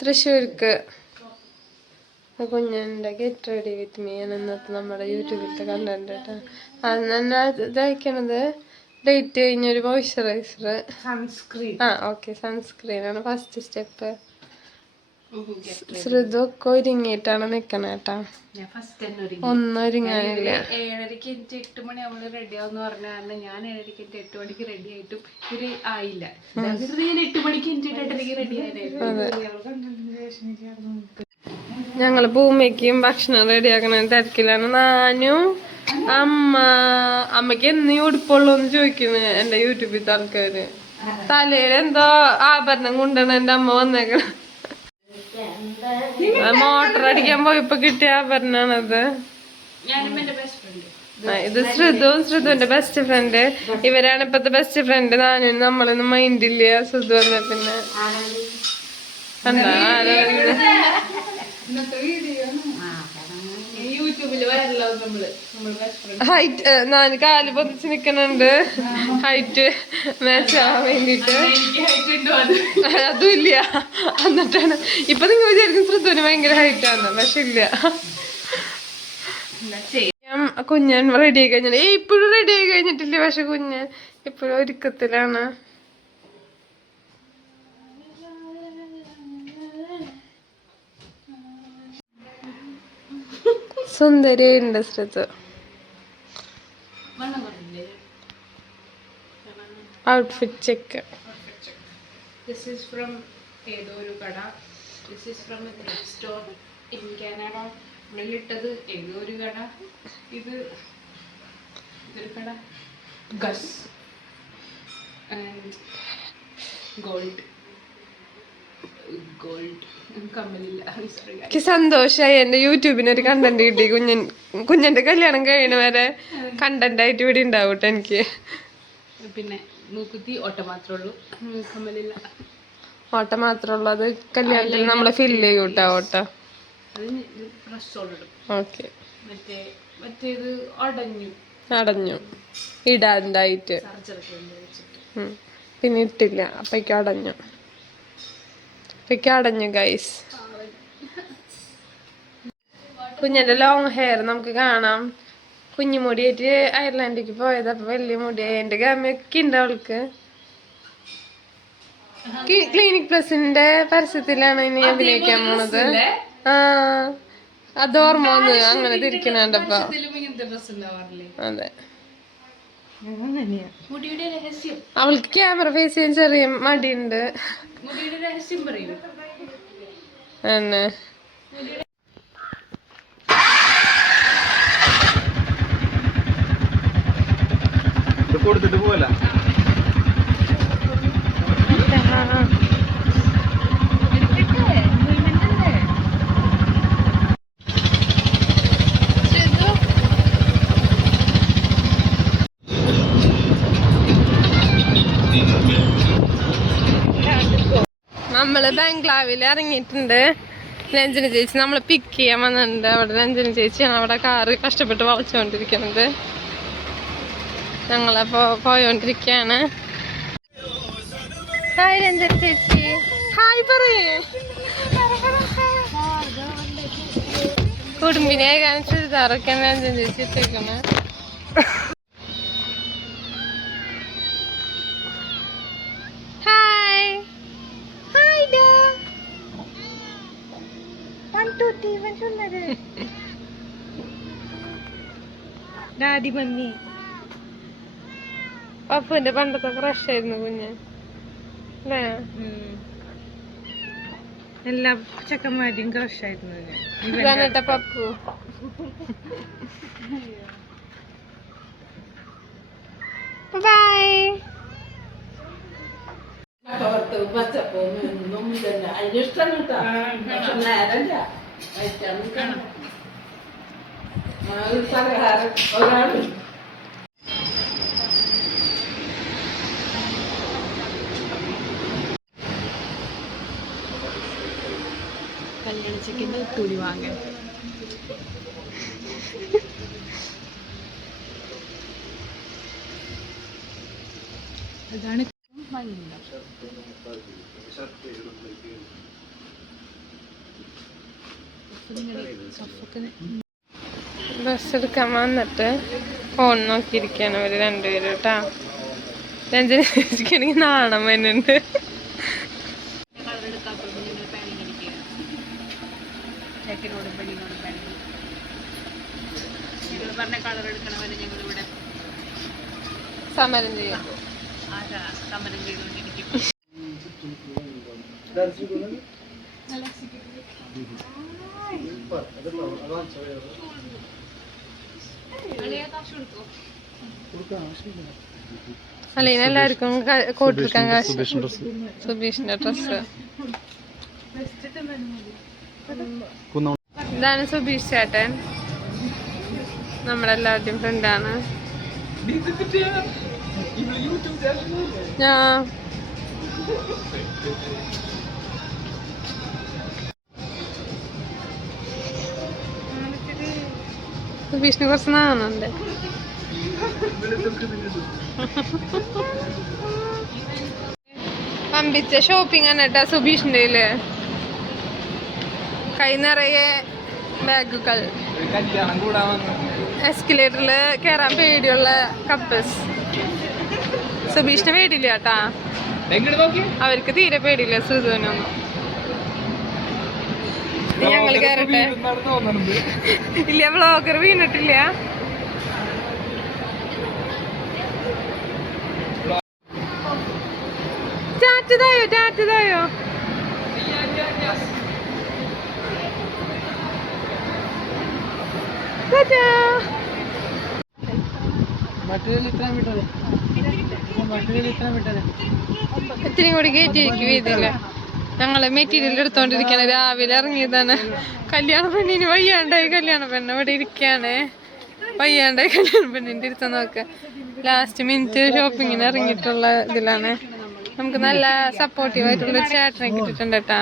തൃശ്ശൂർക്ക് കുഞ്ഞിൻ്റെ get ready with me എന്നത്തെ നമ്മുടെ യൂട്യൂബിലത്തെ കണ്ടന്റ് കേട്ടോ. അത് തന്നെ ഇതയക്കണത് ഡേറ്റ് കഴിഞ്ഞൊരു മോയ്സ്ചറൈസർ സൺസ്ക്രീൻ. ഓക്കെ, സൺസ്ക്രീൻ ആണ് ഫസ്റ്റ് സ്റ്റെപ്പ്. ശ്രുതു ഒക്കെ ഒരുങ്ങിയിട്ടാണ് നിക്കണേ കേട്ടാ. ഒന്നും ഒരുങ്ങാനില്ല. 7:30 8 മണി നമ്മള് റെഡിയാവെന്ന് പറഞ്ഞ കാരണം ഞാൻ 7:30 8 മണിക്ക് റെഡി ആയിട്ടും ഇവര് ആയില്ല. 8 മണിക്ക് 8:30 റെഡി ആയിരുന്നു. ഞങ്ങള് ഭൂമിക്കും ഭക്ഷണം റെഡിയാക്കണ തിരക്കിലാണ്. നാനും അമ്മക്ക് എന്നീ ഉടുപ്പുള്ളൂന്ന് ചോദിക്കുന്നു എന്റെ യൂട്യൂബിലത്തെ ആൾക്കാര്. തലയിൽ എന്തോ ആഭരണം കൊണ്ടാണ് എന്റെ അമ്മ വന്നേക്കണ. മോട്ടർ അടിക്കാൻ പോയപ്പോ കിട്ടിയ ആഭരണാണത്. ഇത് ശ്രുതുവിന്റെ ബെസ്റ്റ് ഫ്രണ്ട്. ഇവരാണ് ഇപ്പത്തെ ബെസ്റ്റ് ഫ്രണ്ട്. നാനും നമ്മളൊന്നും മൈൻഡില്ല. ശ്രുതു വന്ന പിന്നെ ഹൈറ്റ് ഞാൻ കാല് പൊതിച്ച് നിക്കണുണ്ട് ഹൈറ്റ് മാച്ചാവാൻ വേണ്ടിട്ട്. അതും ഇല്ല. എന്നിട്ടാണ് ഇപ്പൊ നിങ്ങൾ വിചാരിക്കും ശ്രുതുവിന് ഭയങ്കര ഹൈറ്റാണ്, പക്ഷെ ഇല്ല. കുഞ്ഞൻ റെഡി ആയി കഴിഞ്ഞാൽ ഇപ്പോഴും റെഡി ആയി കഴിഞ്ഞിട്ടില്ല. പക്ഷെ കുഞ്ഞൻ ഇപ്പോഴും ഒരുക്കത്തിലാണ്. സുന്ദരിയുണ്ട് Shruthu. Outfit check. This is from ഏതോ ഒരു കട. This is from a thrift store in Canada. ഉള്ളിലിട്ടത് ഏതോ ഒരു കട. ഇതൊരു കട. Gus and gold. എനിക്ക് സന്തോഷായി. എന്റെ യൂട്യൂബിന് ഒരു കണ്ടന്റ് കിട്ടി. കുഞ്ഞന്റെ കല്യാണം കഴിയണ വരെ കണ്ടന്റ് ആയിട്ട് ഇവിടെ ഉണ്ടാവട്ടെ എനിക്ക്. പിന്നെ മൂക്കുത്തി ഓട്ട മാത്രമേ ഉള്ളൂ, കമ്മലില്ല. ഓട്ട മാത്രമേ ഉള്ളൂ. അത് കല്യാണത്തിൽ നമ്മള് ഫില്ല് ചെയ്യൂട്ടാ ഓട്ട. ഓക്കെ. മറ്റേത് അടഞ്ഞു ഇടാണ്ടായിട്ട് പിന്നെ ഇട്ടില്ല. അപ്പഴേക്കും അടഞ്ഞു ഗൈസ്. കുഞ്ഞിന്റെ ലോങ് ഹെയർ നമുക്ക് കാണാം. കുഞ്ഞുമുടിയായിട്ട് അയർലാൻഡിലേക്ക് പോയത്. അപ്പൊ വലിയ മുടിയായി. എന്റെ ഗാമയൊക്കെ ഉണ്ട് അവൾക്ക്. ക്ലിനിക് പ്ലസിന്റെ പരസ്യത്തിലാണ് ഇനി അഭിനയിക്കാൻ പോണത്. അത് ഓർമ്മ വന്ന് അങ്ങനെ തിരിക്കണണ്ടപ്പോ. അതെ, അവൾക്ക് ക്യാമറ ഫേസ് ചെയ്യാൻ ചെറിയ മടിയുണ്ട്. തന്നെ കൊടുത്തിട്ട് പോവല്ല. നമ്മള് ബംഗ്ലാവിൽ ഇറങ്ങിയിട്ടുണ്ട്. രഞ്ജന ചേച്ചി നമ്മളെ പിക്ക് ചെയ്യാൻ വന്നിട്ടുണ്ട്. അവിടെ രഞ്ജന ചേച്ചിയാണ് അവിടെ കാറ് കഷ്ടപ്പെട്ട് വളച്ചുകൊണ്ടിരിക്കുന്നത്. ഞങ്ങളപ്പോ പോയോണ്ടിരിക്കയാണ്. ഹായ് രഞ്ജന ചേച്ചി. ഹായ് പറയേ. കുടുംബിനെ ചുരിദാറൊക്കെയാണ് രഞ്ജന ചേച്ചി ഇട്ടേക്കണേ. ഡാഡി മമ്മി പപ്പുവിന്റെ പണ്ടത്തെ ക്രഷ് ആയിരുന്നു കുഞ്ഞ് അല്ലേ? എല്ലാ ചെക്കന്മാരുടെയും ക്രഷ് ആയിരുന്നു ഇവന്റെ പപ്പു. ബൈ. കല്യാണച്ചക്കിന്റെ തുണി വാങ്ങാൻ അതാണ് ഡ്രസ് എടുക്കാൻ വന്നിട്ട് ഫോൺ നോക്കിയിരിക്കാണ് അവര് രണ്ടുപേരും കേട്ടാ. രഞ്ജനിക്ക് നാണം വരുന്നുണ്ട്. സമരം ചെയ്യും. സമരം ചെയ്തുകൊണ്ടിരിക്കും. അലീന എല്ലാവർക്കും കൊടുക്കാൻ കാശ്. സുബീഷിന്റെ ഡ്രസ് ഇതാണ്. സുബീഷ് ചേട്ടൻ നമ്മളെല്ലാവരുടെയും ഫ്രണ്ടാണ്. ഞാൻ സുബീഷിന് കുറച്ച് നാണുണ്ട്. പമ്പിച്ച ഷോപ്പിംഗ് ആണ് കേട്ടാ സുബീഷിന്റെ കൈ നിറയെ ബാഗുകൾ. എസ്കലേറ്ററിൽ കയറാൻ പേടിയുള്ള കപ്പിൾസ്. സുബീഷിന് പേടിയില്ല കേട്ടാ. അവർക്ക് തീരെ പേടിയില്ല ശ്രുതുവിനൊന്നും. ഞങ്ങള് കയറട്ടെ. ഇല്ല, വ്ളോഗർ വീണിട്ടില്ല. ടാറ്റതായോ ടാറ്റതായോ. ഇത്തിരി കൂടി കയറ്റിയിരിക്കും വീതിയില്ല. ഞങ്ങള് മെറ്റീരിയൽ എടുത്തോണ്ടിരിക്കാണ്. രാവിലെ ഇറങ്ങിയതാണ്. കല്യാണ പെണ്ണിന് വയ്യാണ്ടായി. കല്യാണ പെണ്ണ് ഇവിടെ ഇരിക്കാണ്. വയ്യാണ്ടായി കല്യാണ പെണ്ണിന്റെ ഇരുത്തം നോക്ക. ലാസ്റ്റ് മിനിറ്റ് ഷോപ്പിങ്ങിന് ഇറങ്ങിയിട്ടുള്ള ഇതിലാണ്. നമുക്ക് നല്ല സപ്പോർട്ടീവ് ആയിട്ടുള്ള ഒരു ചേട്ടനെ കിട്ടിയിട്ടുണ്ട് കേട്ടാ.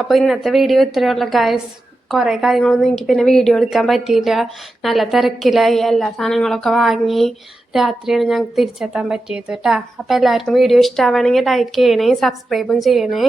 അപ്പൊ ഇന്നത്തെ വീഡിയോ ഇത്രയുള്ള ഗായ്സ്. കുറെ കാര്യങ്ങളൊന്നും എനിക്ക് പിന്നെ വീഡിയോ എടുക്കാൻ പറ്റിയില്ല. നല്ല തിരക്കിലായി. എല്ലാ സാധനങ്ങളൊക്കെ വാങ്ങി രാത്രിയാണ് ഞങ്ങൾക്ക് തിരിച്ചെത്താൻ പറ്റിയത് കേട്ടാ. അപ്പൊ എല്ലാവർക്കും വീഡിയോ ഇഷ്ടമാണെങ്കിൽ ലൈക്ക് ചെയ്യണേ, സബ്സ്ക്രൈബും ചെയ്യണേ.